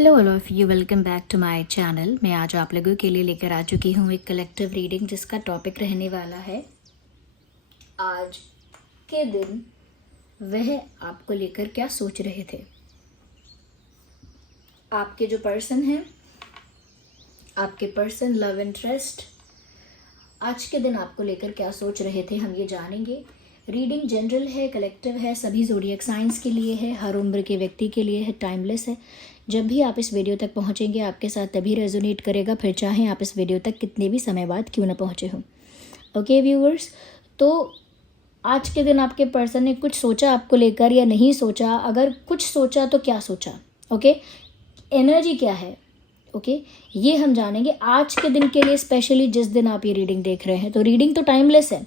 Hello all of you, welcome back to my channel. मैं आज आप लोगों के लिए लेकर आ चुकी हूँ एक कलेक्टिव रीडिंग जिसका टॉपिक रहने वाला है आज के दिन वह आपको लेकर क्या सोच रहे थे। आपके जो पर्सन हैं, आपके पर्सन लव इंटरेस्ट आज के दिन आपको लेकर क्या सोच रहे थे, हम ये जानेंगे। रीडिंग जनरल है, कलेक्टिव है, सभी ज़ोडिएक साइंस के लिए है, हर उम्र के व्यक्ति के लिए है, टाइमलेस है। जब भी आप इस वीडियो तक पहुंचेंगे आपके साथ तभी रेजोनेट करेगा, फिर चाहें आप इस वीडियो तक कितने भी समय बाद क्यों ना पहुंचे हों। ओके व्यूअर्स, तो आज के दिन आपके पर्सन ने कुछ सोचा आपको लेकर या नहीं सोचा, अगर कुछ सोचा तो क्या सोचा, ओके, एनर्जी क्या है, ओके, ये हम जानेंगे आज के दिन के लिए। स्पेशली जिस दिन आप ये रीडिंग देख रहे हैं, तो रीडिंग तो टाइमलेस है,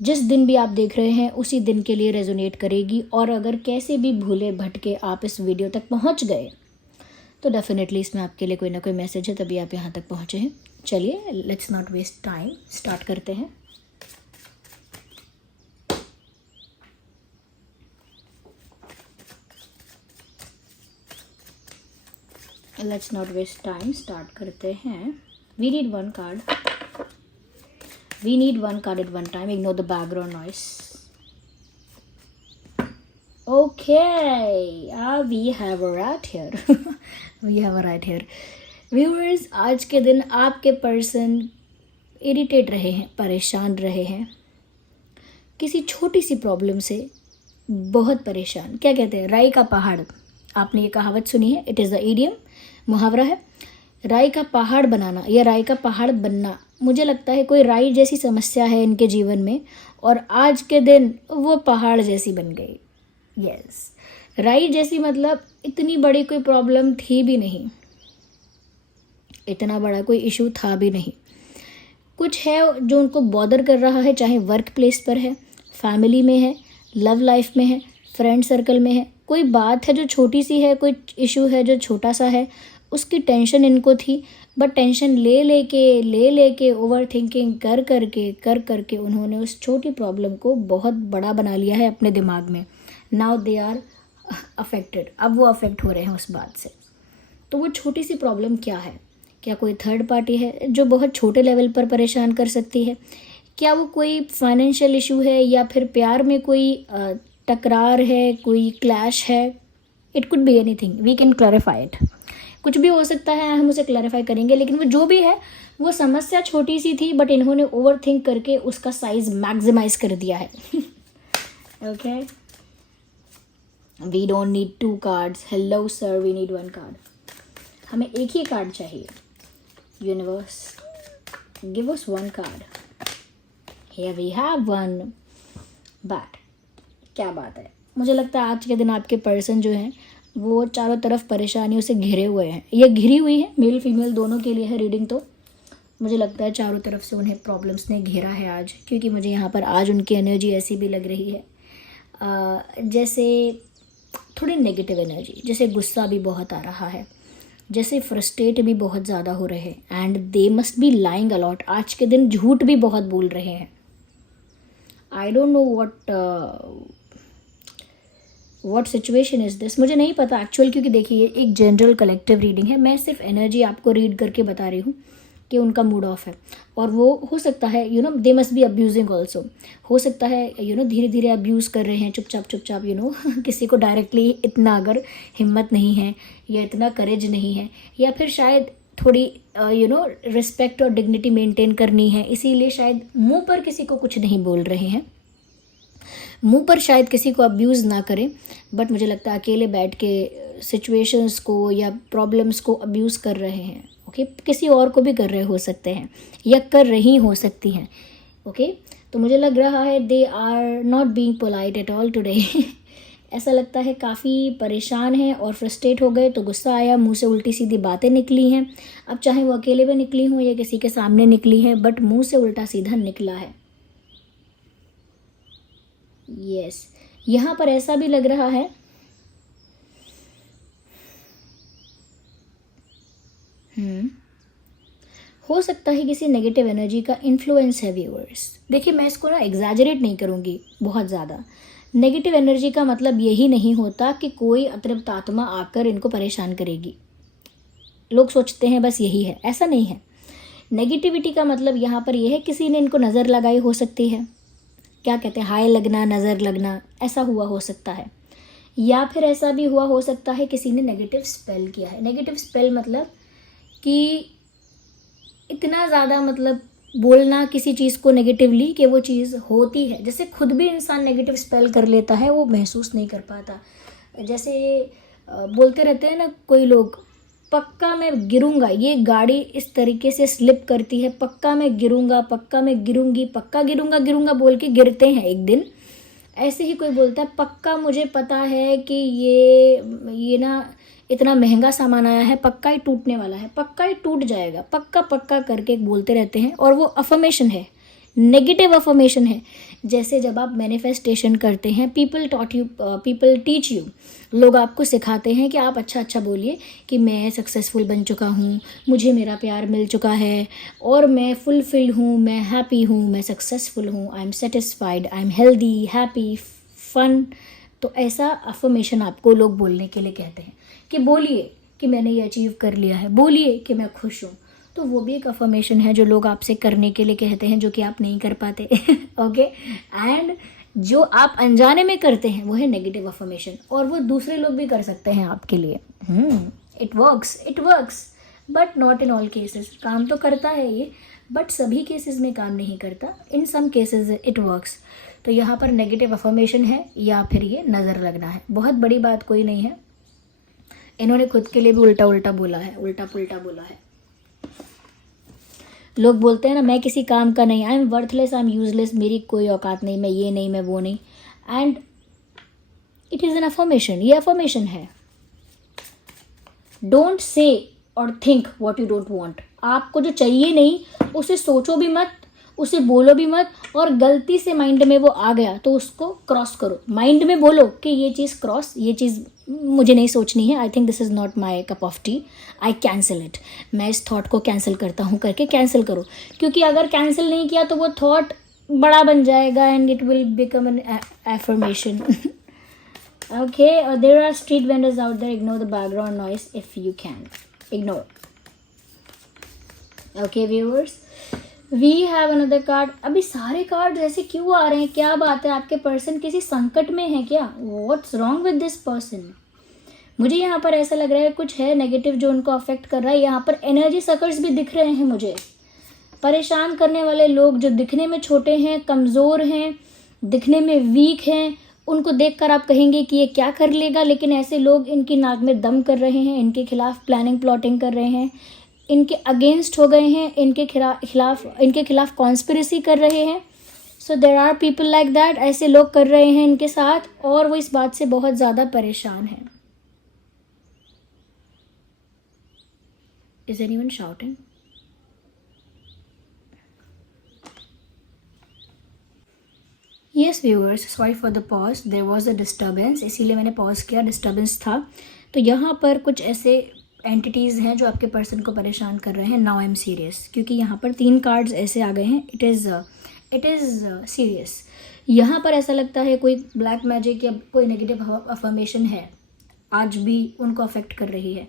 जिस दिन भी आप देख रहे हैं उसी दिन के लिए रेजोनेट करेगी। और अगर कैसे भी भूले भटके आप इस वीडियो तक पहुंच गए तो डेफिनेटली इसमें आपके लिए कोई ना कोई मैसेज है, तभी आप यहाँ तक पहुँचे हैं। चलिए, let's not waste time, start करते हैं। Let's not waste time, start करते हैं। We need one card, we need one card at one time. Ignore the background noise. Okay, we have a rat here. We have a rat here. Viewers, आज के दिन आपके person irritate रहे हैं, परेशान रहे हैं, किसी छोटी सी प्रॉब्लम से बहुत परेशान। क्या कहते हैं, राई का पहाड़, आपने ये कहावत सुनी है, इट इज़ द इडियम, मुहावरा है। राई का पहाड़ बनाना या राई का पहाड़ बनना, मुझे लगता है कोई राई जैसी समस्या है इनके जीवन में और आज के दिन वो पहाड़ जैसी बन गई। यस, राई जैसी मतलब इतनी बड़ी कोई प्रॉब्लम थी भी नहीं, इतना बड़ा कोई इशू था भी नहीं। कुछ है जो उनको बॉदर कर रहा है, चाहे वर्क प्लेस पर है, फैमिली में है, लव लाइफ में है, फ्रेंड सर्कल में है। कोई बात है जो छोटी सी है, कोई इशू है जो छोटा सा है, उसकी टेंशन इनको थी, बट टेंशन ले लेके ओवर थिंकिंग कर करके उन्होंने उस छोटी प्रॉब्लम को बहुत बड़ा बना लिया है अपने दिमाग में। नाउ दे आर अफेक्टेड, अब वो अफेक्ट हो रहे हैं उस बात से। तो वो छोटी सी प्रॉब्लम क्या है? क्या कोई थर्ड पार्टी है जो बहुत छोटे लेवल पर परेशान कर सकती है? क्या वो कोई फाइनेंशियल इशू है या फिर प्यार में कोई टकरार है, कोई क्लैश है? It could be anything, we can clarify it. कुछ भी हो सकता है, हम उसे क्लैरिफाई करेंगे, लेकिन वो जो भी है वो समस्या छोटी सी थी बट इन्होंने ओवर थिंक करके उसका साइज मैक्सिमाइज कर दिया है। Okay, we don't need two cards. Hello sir, we need one card. हमें एक ही कार्ड चाहिए। Universe, give us one card. Here we have one. But क्या बात है, मुझे लगता है आज के दिन आपके पर्सन जो हैं वो चारों तरफ परेशानियों से घिरे हुए हैं, ये घिरी हुई है, मेल फीमेल दोनों के लिए है रीडिंग। तो मुझे लगता है चारों तरफ से उन्हें प्रॉब्लम्स ने घेरा है आज, क्योंकि मुझे यहाँ पर आज उनकी एनर्जी ऐसी भी लग रही है जैसे थोड़ी नेगेटिव एनर्जी, जैसे गुस्सा भी बहुत आ रहा है, जैसे फ्रस्ट्रेट भी बहुत ज़्यादा हो रहे हैं, and they must be lying a lot. आज के दिन झूठ भी बहुत बोल रहे हैं। I don't know what situation is this, मुझे नहीं पता एक्चुअल, क्योंकि देखिए एक जनरल कलेक्टिव रीडिंग है, मैं सिर्फ एनर्जी आपको रीड करके बता रही हूँ कि उनका मूड ऑफ है। और वो हो सकता है दे मस्ट बी अब्यूजिंग ऑल्सो, हो सकता है धीरे धीरे अब्यूज़ कर रहे हैं, चुपचाप किसी को डायरेक्टली इतना अगर हिम्मत नहीं है या इतना करेज नहीं है, या फिर शायद थोड़ी रिस्पेक्ट और डिग्निटी मेंटेन करनी है, इसीलिए शायद मुंह पर किसी को कुछ नहीं बोल रहे हैं, मुंह पर शायद किसी को अब्यूज़ ना करें, बट मुझे लगता है अकेले बैठ के सिचुएशंस को या प्रॉब्लम्स को अब्यूज़ कर रहे हैं। ओके, किसी और को भी कर रहे हो सकते हैं या कर रही हो सकती हैं। ओके, तो मुझे लग रहा है they are not being polite at all today. ऐसा लगता है काफ़ी परेशान हैं और फ्रस्ट्रेट हो गए, तो गुस्सा आया, मुंह से उल्टी सीधी बातें निकली हैं। अब चाहे वो अकेले में निकली हों या किसी के सामने निकली हैं, बट मुँह से उल्टा सीधा निकला है। यस, यहाँ पर ऐसा भी लग रहा है हो सकता है किसी नेगेटिव एनर्जी का इन्फ्लुएंस है व्यूअर्स। देखिए, मैं इसको ना एग्जैजरेट नहीं करूँगी बहुत ज़्यादा। नेगेटिव एनर्जी का मतलब यही नहीं होता कि कोई अतृप्त आत्मा आकर इनको परेशान करेगी। लोग सोचते हैं बस यही है, ऐसा नहीं है। नेगेटिविटी का मतलब यहाँ पर यह है किसी ने इनको नज़र लगाई हो सकती है, क्या कहते हैं, हाय लगना, नज़र लगना, ऐसा हुआ हो सकता है। या फिर ऐसा भी हुआ हो सकता है किसी ने नेगेटिव स्पेल किया है। नेगेटिव स्पेल मतलब कि इतना ज़्यादा मतलब बोलना किसी चीज़ को नेगेटिवली कि वो चीज़ होती है। जैसे खुद भी इंसान नेगेटिव स्पेल कर लेता है, वो महसूस नहीं कर पाता। जैसे बोलते रहते हैं ना कोई लोग, पक्का मैं गिरूंगा, ये गाड़ी इस तरीके से स्लिप करती है, पक्का मैं गिरूंगा, पक्का मैं गिरूंगी, पक्का गिरूंगा गिरूंगा बोल के गिरते हैं एक दिन। ऐसे ही कोई बोलता है पक्का मुझे पता है कि ये ना इतना महंगा सामान आया है, पक्का ही टूटने वाला है, पक्का ही टूट जाएगा, पक्का पक्का करके बोलते रहते हैं। और वो अफर्मेशन है, नेगेटिव अफर्मेशन है। जैसे जब आप मैनिफेस्टेशन करते हैं, पीपल टीच यू, लोग आपको सिखाते हैं कि आप अच्छा अच्छा बोलिए कि मैं सक्सेसफुल बन चुका हूँ, मुझे मेरा प्यार मिल चुका है, और मैं फुलफिल्ड हूँ, मैं हैप्पी हूँ, मैं सक्सेसफुल हूँ, I am satisfied, I am healthy, happy, fun. तो ऐसा अफर्मेशन आपको लोग बोलने के लिए कहते हैं कि बोलिए कि मैंने ये अचीव कर लिया है, बोलिए कि मैं खुश हूँ। तो वो भी एक अफर्मेशन है जो लोग आपसे करने के लिए कहते हैं, जो कि आप नहीं कर पाते। ओके। एंड जो आप अनजाने में करते हैं वो है नेगेटिव अफर्मेशन, और वो दूसरे लोग भी कर सकते हैं आपके लिए। It works but not in all cases. काम तो करता है ये, बट सभी केसेस में काम नहीं करता। इन सम केसेस इट वर्क्स। तो यहाँ पर नेगेटिव अफर्मेशन है या फिर ये नज़र लगना है, बहुत बड़ी बात कोई नहीं है। इन्होंने खुद के लिए भी उल्टा उल्टा बोला है, उल्टा पुल्टा बोला है। लोग बोलते हैं ना मैं किसी काम का नहीं, I am worthless, I am useless, मेरी कोई औकात नहीं, मैं ये नहीं, मैं वो नहीं। And it is an affirmation, ये अफर्मेशन है। डोंट से और think what you don't want. आपको जो चाहिए नहीं उसे सोचो भी मत, उसे बोलो भी मत, और गलती से माइंड में वो आ गया तो उसको क्रॉस करो। माइंड में बोलो कि ये चीज़ क्रॉस, ये चीज़ मुझे नहीं सोचनी है, I think this is not my cup of T, I cancel it, मैं इस थॉट को कैंसिल करता हूँ करके कैंसिल करो। क्योंकि अगर कैंसिल नहीं किया तो वो थॉट बड़ा बन जाएगा and it will become an affirmation. Okay, there are street vendors out there, ignore the background noise if you can, ignore. Okay viewers, we have another card. अभी सारे कार्ड ऐसे क्यों आ रहे हैं, क्या बात है, आपके पर्सन किसी संकट में है क्या? What's wrong with this person? मुझे यहाँ पर ऐसा लग रहा है कुछ है नेगेटिव जो उनको अफेक्ट कर रहा है। यहाँ पर एनर्जी सकर्स भी दिख रहे हैं मुझे, परेशान करने वाले लोग जो दिखने में छोटे हैं, कमज़ोर हैं, दिखने में वीक हैं। उनको देखकर आप कहेंगे कि ये क्या कर लेगा, लेकिन ऐसे लोग इनकी नाक में दम कर रहे हैं, इनके खिलाफ प्लानिंग प्लॉटिंग कर रहे हैं, इनके अगेंस्ट हो गए हैं, इनके खिलाफ कॉन्स्पिरेसी कर रहे हैं। So there are people like that, ऐसे लोग कर रहे हैं इनके साथ, और वो इस बात से बहुत ज़्यादा परेशान हैं। Is anyone shouting? Yes viewers, sorry for the pause, there was a disturbance, इसीलिए मैंने पॉज किया, डिस्टर्बेंस था। तो यहाँ पर कुछ ऐसे एंटिटीज़ हैं जो आपके पर्सन को परेशान कर रहे हैं। नाउ आई एम सीरियस, क्योंकि यहाँ पर 3 कार्ड्स ऐसे आ गए हैं। It is serious. यहाँ पर ऐसा लगता है कोई ब्लैक मैजिक या कोई नेगेटिव अफर्मेशन है, आज भी उनको अफेक्ट कर रही है।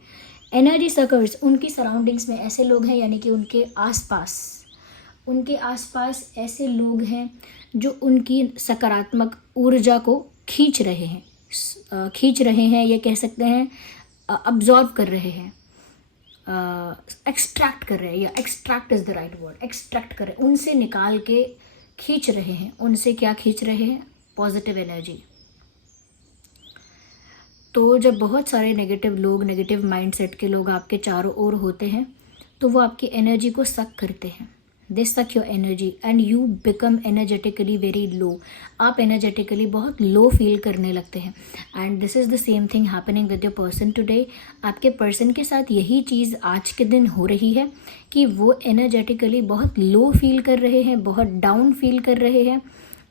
एनर्जी सर्कल्स, उनकी सराउंडिंग्स में ऐसे लोग हैं, यानी कि उनके आसपास ऐसे लोग हैं जो उनकी सकारात्मक ऊर्जा को खींच रहे हैं, ये कह सकते हैं अब्जॉर्ब कर रहे हैं, एक्सट्रैक्ट कर रहे हैं, या extract is the right word, extract कर रहे हैं, उनसे निकाल के खींच रहे हैं। उनसे क्या खींच रहे हैं? Positive energy. तो जब बहुत सारे नेगेटिव लोग, नेगेटिव माइंडसेट के लोग आपके चारों ओर होते हैं तो वो आपकी एनर्जी को सक करते हैं। दे सक your energy and you become energetically very low. आप एनर्जेटिकली बहुत लो फील करने लगते हैं। And this is the same thing happening with your person today. आपके पर्सन के साथ यही चीज़ आज के दिन हो रही है कि वो एनर्जेटिकली बहुत लो फील कर रहे हैं, बहुत डाउन फील कर रहे हैं।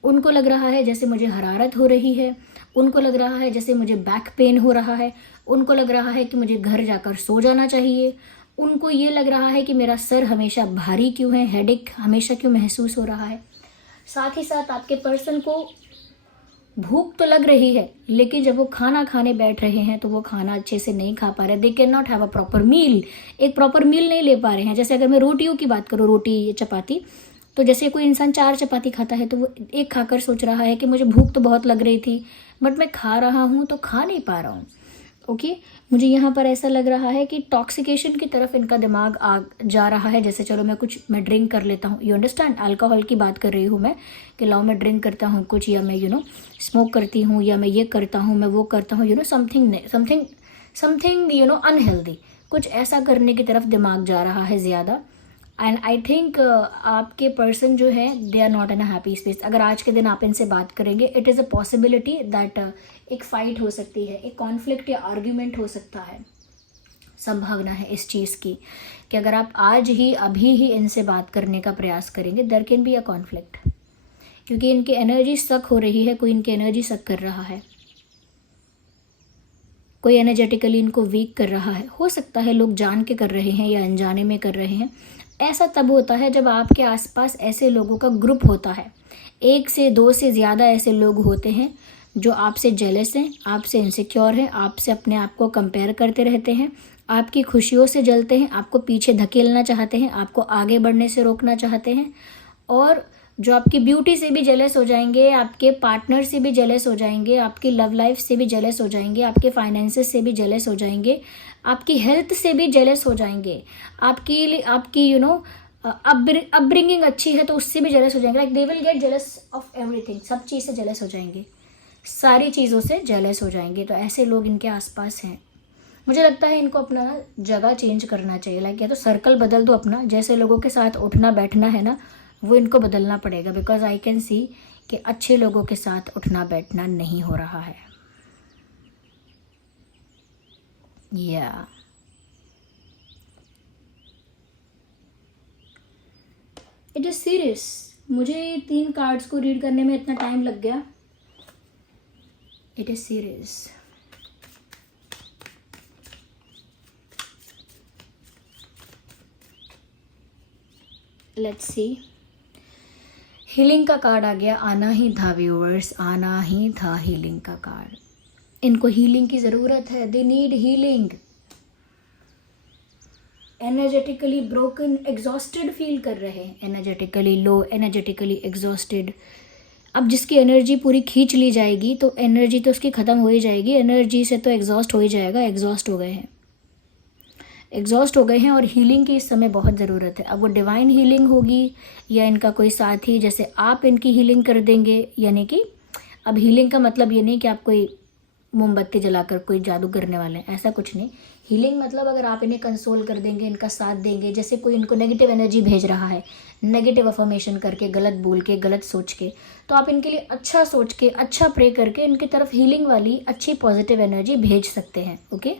उनको लग रहा है जैसे मुझे हरारत हो रही है, उनको लग रहा है जैसे मुझे बैक पेन हो रहा है, उनको लग रहा है कि मुझे घर जाकर सो जाना चाहिए, उनको ये लग रहा है कि मेरा सर हमेशा भारी क्यों है, हेडेक हमेशा क्यों महसूस हो रहा है। साथ ही साथ आपके पर्सन को भूख तो लग रही है, लेकिन जब वो खाना खाने बैठ रहे हैं तो वो खाना अच्छे से नहीं खा पा रहे, they can not have a proper meal, एक प्रॉपर मील नहीं ले पा रहे हैं। जैसे अगर मैं रोटियों की बात करूँ, रोटी या चपाती, तो जैसे कोई इंसान 4 चपाती खाता है तो वो एक खाकर सोच रहा है कि मुझे भूख तो बहुत लग रही थी, बट मैं खा रहा हूँ तो खा नहीं पा रहा हूँ। ओके, मुझे यहाँ पर ऐसा लग रहा है कि टॉक्सिकेशन की तरफ इनका दिमाग आ जा रहा है। जैसे चलो मैं ड्रिंक कर लेता हूँ, यू अंडरस्टैंड, अल्कोहल की बात कर रही हूँ मैं, कि लाओ मैं ड्रिंक करता हूँ कुछ, या मैं स्मोक करती हूँ, या मैं ये करता हूँ, मैं वो करता हूँ, समथिंग अनहेल्दी, कुछ ऐसा करने की तरफ दिमाग जा रहा है ज़्यादा। एंड आई थिंक आपके पर्सन जो है they are not in a happy space. अगर आज के दिन आप इनसे बात करेंगे, it is a possibility that एक फाइट हो सकती है, एक कॉन्फ्लिक्ट या आर्ग्यूमेंट हो सकता है, संभावना है इस चीज़ की कि अगर आप आज ही अभी ही इनसे बात करने का प्रयास करेंगे, there can be a conflict, क्योंकि इनकी एनर्जी सक हो रही है, कोई इनकी एनर्जी सक कर रहा है, कोई एनर्जेटिकली इनको वीक कर रहा है। हो सकता है लोग जान के कर रहे हैं या अनजाने में कर रहे हैं। ऐसा तब होता है जब आपके आसपास ऐसे लोगों का ग्रुप होता है, 1 से 2 से ज़्यादा ऐसे लोग होते हैं जो आपसे जेलस हैं, आपसे इनसिक्योर हैं, आपसे अपने आप को कंपेयर करते रहते हैं, आपकी खुशियों से जलते हैं, आपको पीछे धकेलना चाहते हैं, आपको आगे बढ़ने से रोकना चाहते हैं, और जो आपकी ब्यूटी से भी जेलस हो जाएंगे, आपके पार्टनर से भी जेलस हो जाएंगे, आपकी लव लाइफ से भी जेलस हो जाएंगे, आपके फाइनेंसेस से भी जेलस हो जाएंगे, आपकी हेल्थ से भी जेलस हो जाएंगे, आपकी अपब्रिंगिंग अच्छी है तो उससे भी जेलस हो जाएंगे। Like they will get jealous of everything, सब चीज़ से जेलस हो जाएंगे, सारी चीज़ों से जेलस हो जाएंगे। तो ऐसे लोग इनके आसपास हैं। मुझे लगता है इनको अपना ना जगह चेंज करना चाहिए। लाइक या तो सर्कल बदल दो अपना, जैसे लोगों के साथ उठना बैठना है ना, वो इनको बदलना पड़ेगा, बिकॉज आई कैन सी कि अच्छे लोगों के साथ उठना बैठना नहीं हो रहा है। या इट इज़ सीरियस। मुझे 3 कार्ड्स को रीड करने में इतना टाइम लग गया। It is serious. Let's see. Healing का कार्ड आ गया, आना ही था व्यूअर्स, आना ही था हीलिंग का कार्ड। इनको हीलिंग की ज़रूरत है, they need healing. Energetically broken, exhausted feel कर रहे हैं, एनर्जेटिकली लो, एनर्जेटिकली एग्जॉस्टेड। अब जिसकी एनर्जी पूरी खींच ली जाएगी तो एनर्जी तो उसकी ख़त्म हो ही जाएगी, एनर्जी से तो एग्जॉस्ट हो ही जाएगा, एग्जॉस्ट हो गए हैं और हीलिंग की इस समय बहुत ज़रूरत है। अब वो डिवाइन हीलिंग होगी या इनका कोई साथी, जैसे आप इनकी हीलिंग कर देंगे, यानी कि अब हीलिंग का मतलब ये नहीं कि आप कोई मोमबत्ती जलाकर कोई जादू करने वाले हैं, ऐसा कुछ नहीं। हीलिंग मतलब अगर आप इन्हें कंसोल कर देंगे, इनका साथ देंगे, जैसे कोई इनको नेगेटिव एनर्जी भेज रहा है, नेगेटिव अफर्मेशन करके, गलत बोल के, गलत सोच के, तो आप इनके लिए अच्छा सोच के, अच्छा प्रे करके इनकी तरफ हीलिंग वाली अच्छी पॉजिटिव एनर्जी भेज सकते हैं। ओके,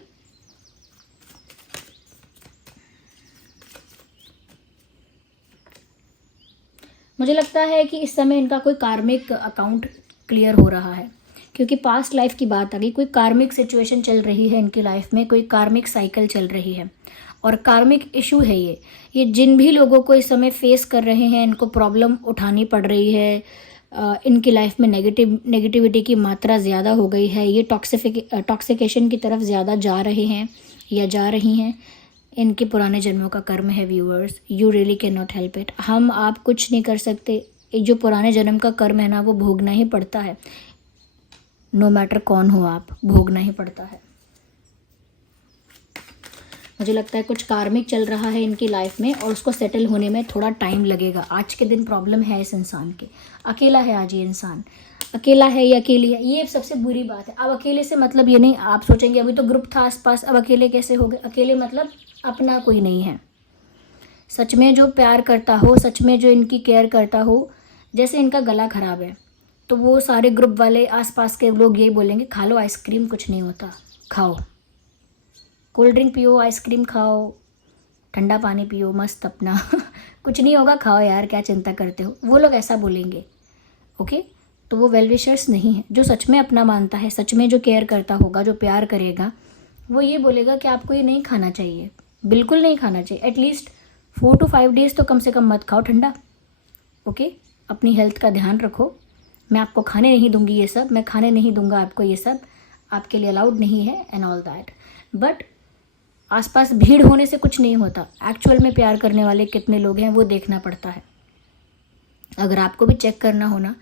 मुझे लगता है कि इस समय इनका कोई कार्मिक अकाउंट क्लियर हो रहा है, क्योंकि पास्ट लाइफ की बात आ गई। कोई कार्मिक सिचुएशन चल रही है इनकी लाइफ में, कोई कार्मिक साइकिल चल रही है और कार्मिक इशू है ये जिन भी लोगों को इस समय फेस कर रहे हैं, इनको प्रॉब्लम उठानी पड़ रही है, इनकी लाइफ में नेगेटिविटी की मात्रा ज़्यादा हो गई है, ये टॉक्सिकेशन की तरफ ज़्यादा जा रहे हैं या जा रही हैं, इनके पुराने जन्मों का कर्म है viewers. You really can not help it. हम आप कुछ नहीं कर सकते, जो पुराने जन्म का कर्म है ना, वो भोगना ही पड़ता है। नो मैटर कौन हो आप, भोगना ही पड़ता है। मुझे लगता है कुछ कार्मिक चल रहा है इनकी लाइफ में और उसको सेटल होने में थोड़ा टाइम लगेगा। आज के दिन प्रॉब्लम है इस इंसान के, अकेला है आज ये इंसान, अकेला है या अकेली है, ये सबसे बुरी बात है। अब अकेले से मतलब ये नहीं आप सोचेंगे अभी तो ग्रुप था आसपास, अब अकेले कैसे हो गए। अकेले मतलब अपना कोई नहीं है, सच में जो प्यार करता हो, सच में जो इनकी केयर करता हो। जैसे इनका गला खराब है तो वो सारे ग्रुप वाले आसपास के लोग यही बोलेंगे, खा लो आइसक्रीम, कुछ नहीं होता, खाओ कोल्ड ड्रिंक पियो, आइसक्रीम खाओ, ठंडा पानी पियो, मस्त अपना कुछ नहीं होगा, खाओ यार, क्या चिंता करते हो। वो लोग ऐसा बोलेंगे। ओके, तो वो वेल विशर्स नहीं है। जो सच में अपना मानता है, सच में जो केयर करता होगा, जो प्यार करेगा, वो ये बोलेगा कि आपको ये नहीं खाना चाहिए, बिल्कुल नहीं खाना चाहिए। एटलीस्ट 4 to 5 days तो कम से कम मत खाओ ठंडा। ओके, अपनी हेल्थ का ध्यान रखो, मैं आपको खाने नहीं दूंगी ये सब, मैं खाने नहीं दूंगा आपको ये सब, आपके लिए अलाउड नहीं है एंड ऑल दैट। बट आसपास भीड़ होने से कुछ नहीं होता। एक्चुअल में प्यार करने वाले कितने लोग हैं वो देखना पड़ता है। अगर आपको भी चेक करना हो ना,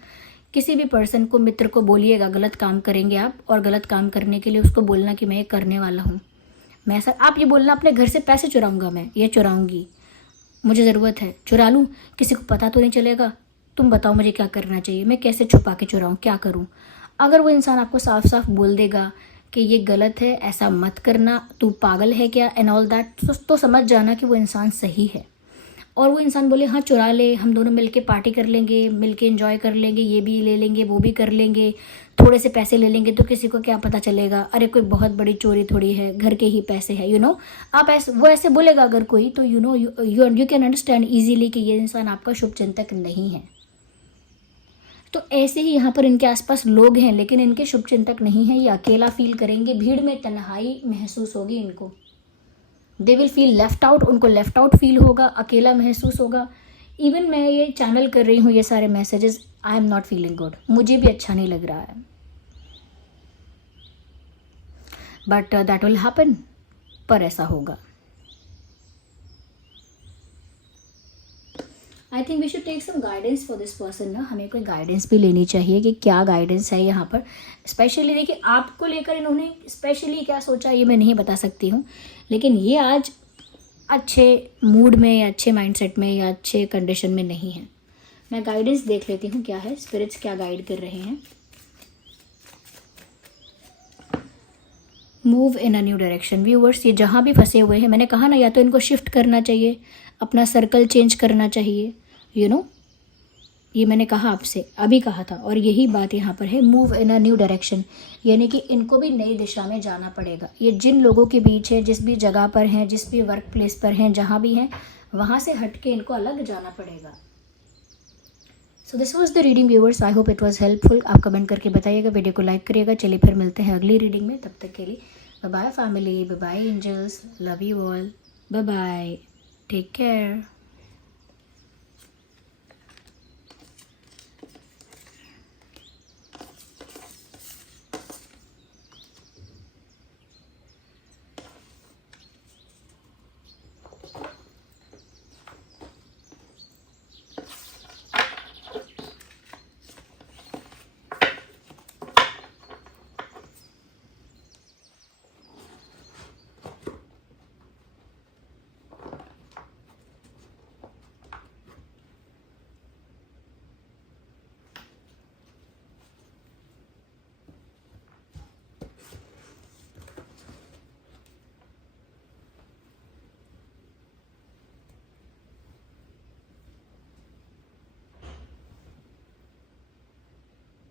किसी भी पर्सन को, मित्र को बोलिएगा गलत काम करेंगे आप, और गलत काम करने के लिए उसको बोलना कि मैं ये करने वाला हूँ, मैं ऐसा, आप ये बोलना अपने घर से पैसे चुराऊंगा, मैं ये चुराऊंगी, मुझे ज़रूरत है, चुरा लूँ, किसी को पता तो नहीं चलेगा, तुम बताओ मुझे क्या करना चाहिए, मैं कैसे छुपा के चुराऊँ, क्या करूँ। अगर वो इंसान आपको साफ साफ बोल देगा कि ये गलत है, ऐसा मत करना, तू पागल है क्या एंड ऑल दैट, तो समझ जाना कि वो इंसान सही है। और वो इंसान बोले हाँ चुरा ले, हम दोनों मिलके पार्टी कर लेंगे, मिलके एंजॉय कर लेंगे, ये भी ले लेंगे वो भी कर लेंगे, थोड़े से पैसे ले लेंगे तो किसी को क्या पता चलेगा, अरे कोई बहुत बड़ी चोरी थोड़ी है, घर के ही पैसे हैं, यू नो। आप ऐसे, वो ऐसे बोलेगा अगर कोई, तो you know you can understand easily कि ये इंसान आपका शुभचिंतक नहीं है। तो ऐसे ही यहाँ पर इनके आसपास लोग हैं लेकिन इनके शुभचिंतक नहीं है। ये अकेला फील करेंगे, भीड़ में तन्हाई महसूस होगी इनको, they will feel left out, उनको लेफ्ट आउट फील होगा, अकेला महसूस होगा। इवन मैं ये चैनल कर रही हूँ ये सारे messages, I am not feeling good, मुझे भी अच्छा नहीं लग रहा है, बट दैट विल हैपन, पर ऐसा होगा। I think we should take some guidance for this person ना, हमें कोई गाइडेंस भी लेनी चाहिए कि क्या गाइडेंस है यहाँ पर। स्पेशली देखिए आपको लेकर इन्होंने स्पेशली क्या सोचा ये मैं नहीं बता सकती हूँ, लेकिन ये आज अच्छे मूड में या अच्छे माइंडसेट में या अच्छे कंडीशन में नहीं है। मैं गाइडेंस देख लेती हूँ क्या है, स्पिरिट्स क्या गाइड कर रहे हैं। Move in a new direction. Viewers ये जहाँ भी फंसे हुए हैं, मैंने कहा ना, या तो इनको शिफ्ट करना चाहिए, अपना सर्कल चेंज करना चाहिए, यू नो, ये मैंने कहा आपसे, अभी कहा था, और यही बात यहाँ पर है, move in a new direction, यानी कि इनको भी नई दिशा में जाना पड़ेगा। ये जिन लोगों के बीच है, जिस भी जगह पर हैं, जिस भी वर्क प्लेस पर हैं, जहाँ भी हैं, वहाँ से हट के इनको अलग जाना पड़ेगा। So this was the reading viewers, I hope it was helpful. आप कमेंट करके बताइएगा, वीडियो को लाइक करिएगा। चलिए फिर मिलते हैं अगली रीडिंग में, तब तक के लिए bye bye family, bye bye angels, love you all, bye bye, take care.